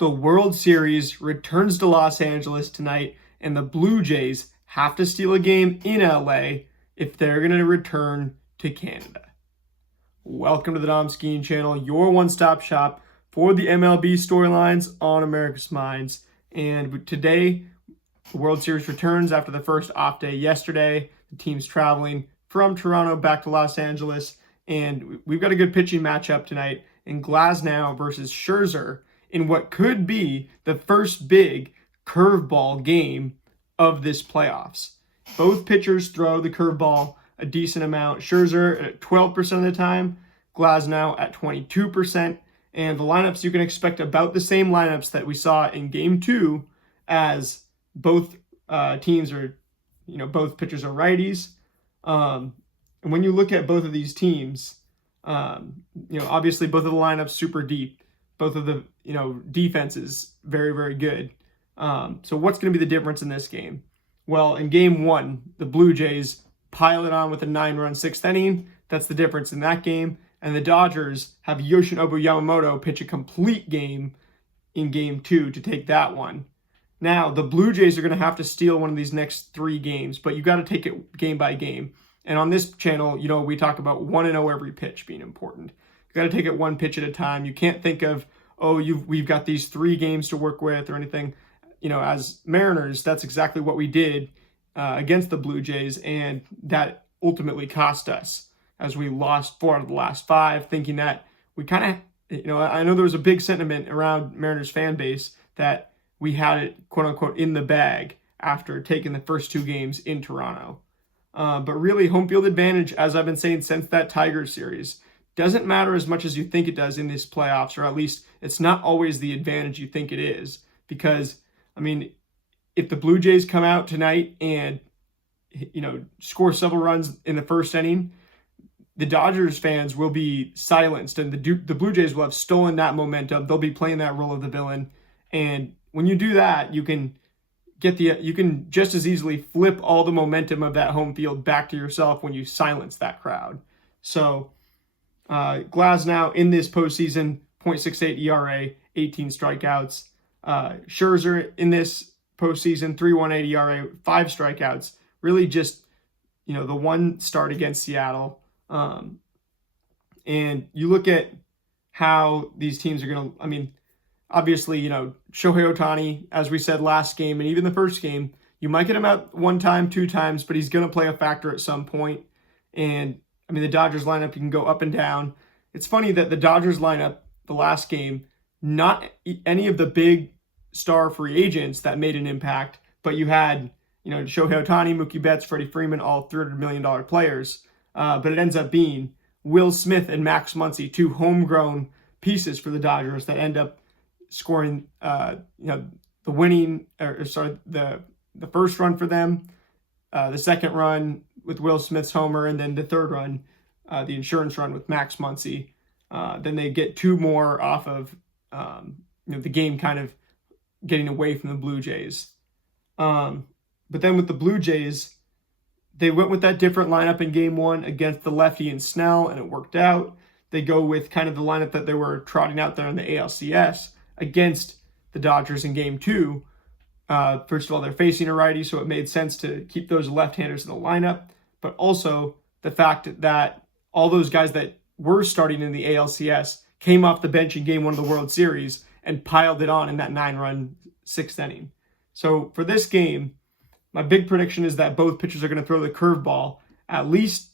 The World Series returns to Los Angeles tonight, and the Blue Jays have to steal a game in LA if they're going to return to Canada. Welcome to the Dom Skiing Channel, your one-stop shop for the MLB storylines on America's Minds. And today, the World Series returns after the first off day yesterday. The team's traveling from Toronto back to Los Angeles, and we've got a good pitching matchup tonight in Glasnow versus Scherzer in what could be the first big curveball game of this playoffs. Both pitchers throw the curveball a decent amount. Scherzer at 12% of the time, Glasnow at 22%, and the lineups you can expect about the same lineups that we saw in Game 2, as both teams are, both pitchers are righties. And when you look at both of these teams, obviously both of the lineups super deep. Both of the, defenses very, very good. So what's going to be the difference in this game? Well, in Game 1, the Blue Jays pile it on with a 9-run sixth inning. That's the difference in that game. And the Dodgers have Yoshinobu Yamamoto pitch a complete game in Game 2 to take that one. Now, the Blue Jays are going to have to steal one of these next 3 games, but you got to take it game by game. And on this channel, we talk about 1-0 every pitch being important. You got to take it one pitch at a time. You can't think of, we've got these 3 games to work with or anything. As Mariners, that's exactly what we did against the Blue Jays, and that ultimately cost us as we lost 4 out of the last 5, thinking that we kind of, I know there was a big sentiment around Mariners fan base that we had it, quote unquote, in the bag after taking the first 2 games in Toronto. But really, home field advantage, as I've been saying since that Tigers series, doesn't matter as much as you think it does in these playoffs, or at least it's not always the advantage you think it is. Because, if the Blue Jays come out tonight and, score several runs in the first inning, the Dodgers fans will be silenced, and the Blue Jays will have stolen that momentum. They'll be playing that role of the villain. And when you do that, you can just as easily flip all the momentum of that home field back to yourself when you silence that crowd. So Glasnow in this postseason, 0.68 ERA, 18 strikeouts. Scherzer in this postseason, 3.18 ERA, 5 strikeouts. Really just, the one start against Seattle. And you look at how these teams are going to, obviously, Shohei Ohtani, as we said last game, and even the first game, you might get him out 1 time, 2 times, but he's going to play a factor at some point. And, the Dodgers lineup, you can go up and down. It's funny that the Dodgers lineup, the last game, not any of the big star free agents that made an impact, but you had, Shohei Ohtani, Mookie Betts, Freddie Freeman, all $300 million players. But it ends up being Will Smith and Max Muncy, 2 homegrown pieces for the Dodgers that end up scoring, the winning, the first run for them, the second run with Will Smith's homer, and then the third run, the insurance run with Max Muncy. Then they get 2 more off of, the game kind of getting away from the Blue Jays. But then with the Blue Jays, they went with that different lineup in Game 1 against the lefty and Snell, and it worked out. They go with kind of the lineup that they were trotting out there in the ALCS against the Dodgers in Game 2. First of all, they're facing a righty, so it made sense to keep those left-handers in the lineup. But also the fact that all those guys that were starting in the ALCS came off the bench in Game 1 of the World Series and piled it on in that 9-run 6th inning. So for this game, my big prediction is that both pitchers are going to throw the curveball at least,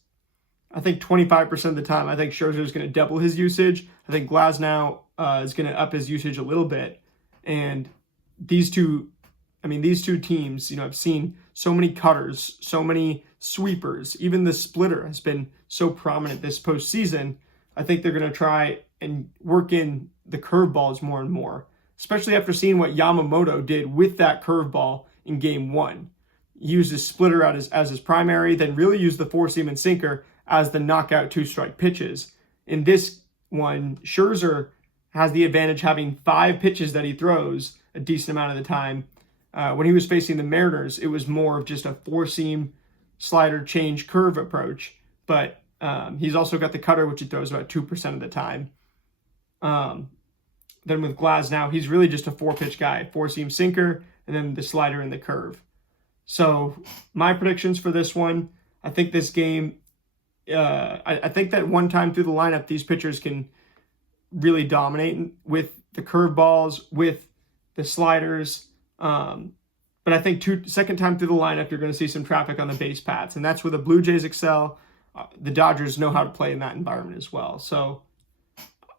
I think, 25% of the time. I think Scherzer is going to double his usage. I think Glasnow is going to up his usage a little bit. And these two teams, I've seen so many cutters, so many sweepers. Even the splitter has been so prominent this postseason. I think they're going to try and work in the curveballs more and more, especially after seeing what Yamamoto did with that curveball in Game 1. He used his splitter as his primary, then really used the 4-seam and sinker as the knockout 2-strike pitches. In this one, Scherzer has the advantage having 5 pitches that he throws a decent amount of the time. When he was facing the Mariners, it was more of just a 4-seam slider change curve approach, but he's also got the cutter, which he throws about 2% of the time. then with Glasnow, he's really just a 4-pitch guy, 4-seam sinker, and then the slider and the curve. So my predictions for this one, I think this game, I think that one time through the lineup, these pitchers can really dominate with the curveballs, with the sliders. But I think second time through the lineup, you're going to see some traffic on the base paths, and that's where the Blue Jays excel. The Dodgers know how to play in that environment as well. So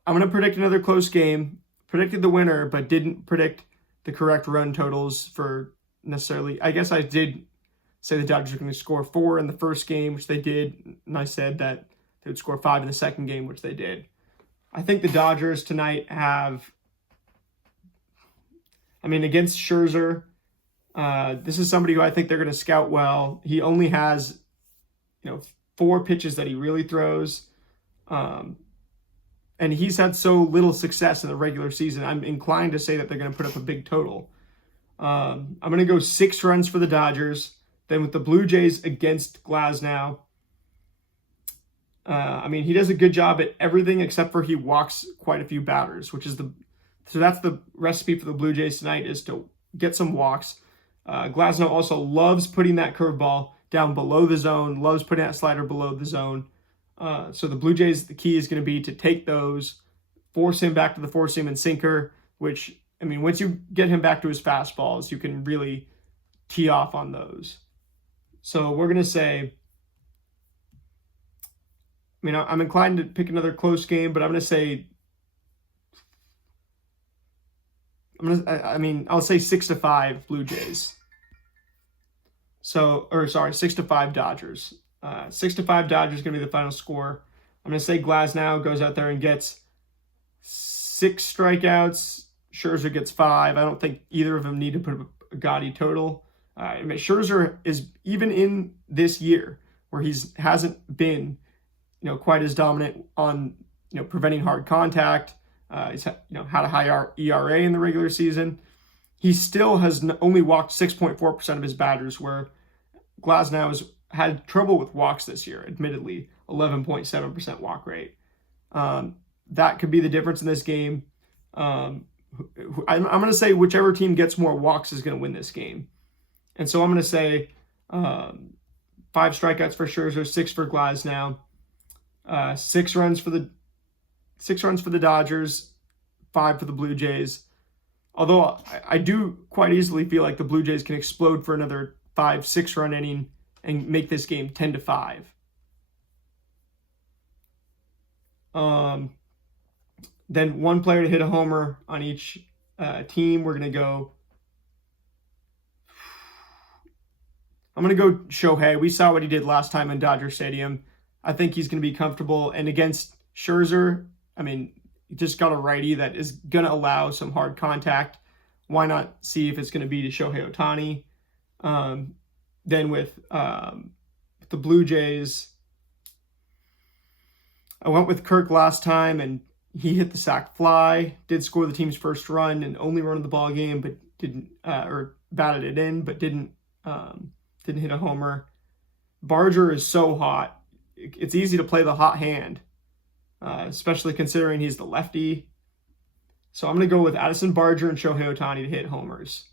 I'm going to predict another close game. Predicted the winner, but didn't predict the correct run totals for necessarily. I guess I did say the Dodgers are going to score 4 in the first game, which they did, and I said that they would score 5 in the second game, which they did. I think the Dodgers tonight have, against Scherzer, this is somebody who I think they're going to scout well. He only has, 4 pitches that he really throws. And he's had so little success in the regular season. I'm inclined to say that they're going to put up a big total. I'm going to go 6 runs for the Dodgers. Then with the Blue Jays against Glasnow, he does a good job at everything except for he walks quite a few batters, so that's the recipe for the Blue Jays tonight, is to get some walks. Glasnow also loves putting that curveball down below the zone, loves putting that slider below the zone. So the Blue Jays, the key is going to be to take those, force him back to the 4-seam and sinker, which, once you get him back to his fastballs, you can really tee off on those. So we're going to say, I'm inclined to pick another close game, but I'm going to say, I'll say 6-5 Blue Jays. 6-5 Dodgers. 6-5 Dodgers is going to be the final score. I'm going to say Glasnow goes out there and gets 6 strikeouts. Scherzer gets 5. I don't think either of them need to put a gaudy total. Scherzer is, even in this year where he hasn't been, quite as dominant on, preventing hard contact. He's had a high ERA in the regular season. He still has only walked 6.4% of his batters, where Glasnow has had trouble with walks this year, admittedly, 11.7% walk rate. That could be the difference in this game. I'm going to say whichever team gets more walks is going to win this game. And so I'm going to say 5 strikeouts for Scherzer, 6 for Glasnow, 6 runs for the Dodgers, 5 for the Blue Jays. Although I do quite easily feel like the Blue Jays can explode for another 5-6 run inning and make this game 10-5. Then one player to hit a homer on each team. I'm going to go Shohei. We saw what he did last time in Dodger Stadium. I think he's going to be comfortable. And against Scherzer, he just got a righty that is going to allow some hard contact. Why not see if it's going to be to Shohei Ohtani? Then with the Blue Jays, I went with Kirk last time, and he hit the sac fly, did score the team's first run and only run of the ball game, but didn't, or batted it in, but didn't hit a homer. Barger is so hot. It's easy to play the hot hand, especially considering he's the lefty. So I'm going to go with Addison Barger and Shohei Ohtani to hit homers.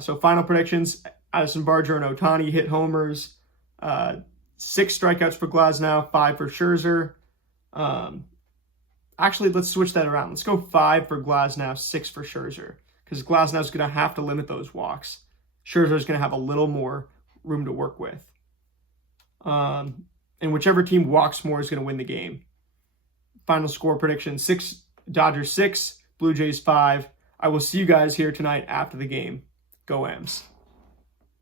So final predictions: Addison Barger and Ohtani hit homers. 6 strikeouts for Glasnow, 5 for Scherzer. Actually, let's switch that around. Let's go 5 for Glasnow, 6 for Scherzer, because Glasnow's going to have to limit those walks. Scherzer's going to have a little more room to work with. And whichever team walks more is going to win the game. Final score prediction: Dodgers 6, Blue Jays 5. I will see you guys here tonight after the game. Go Ams.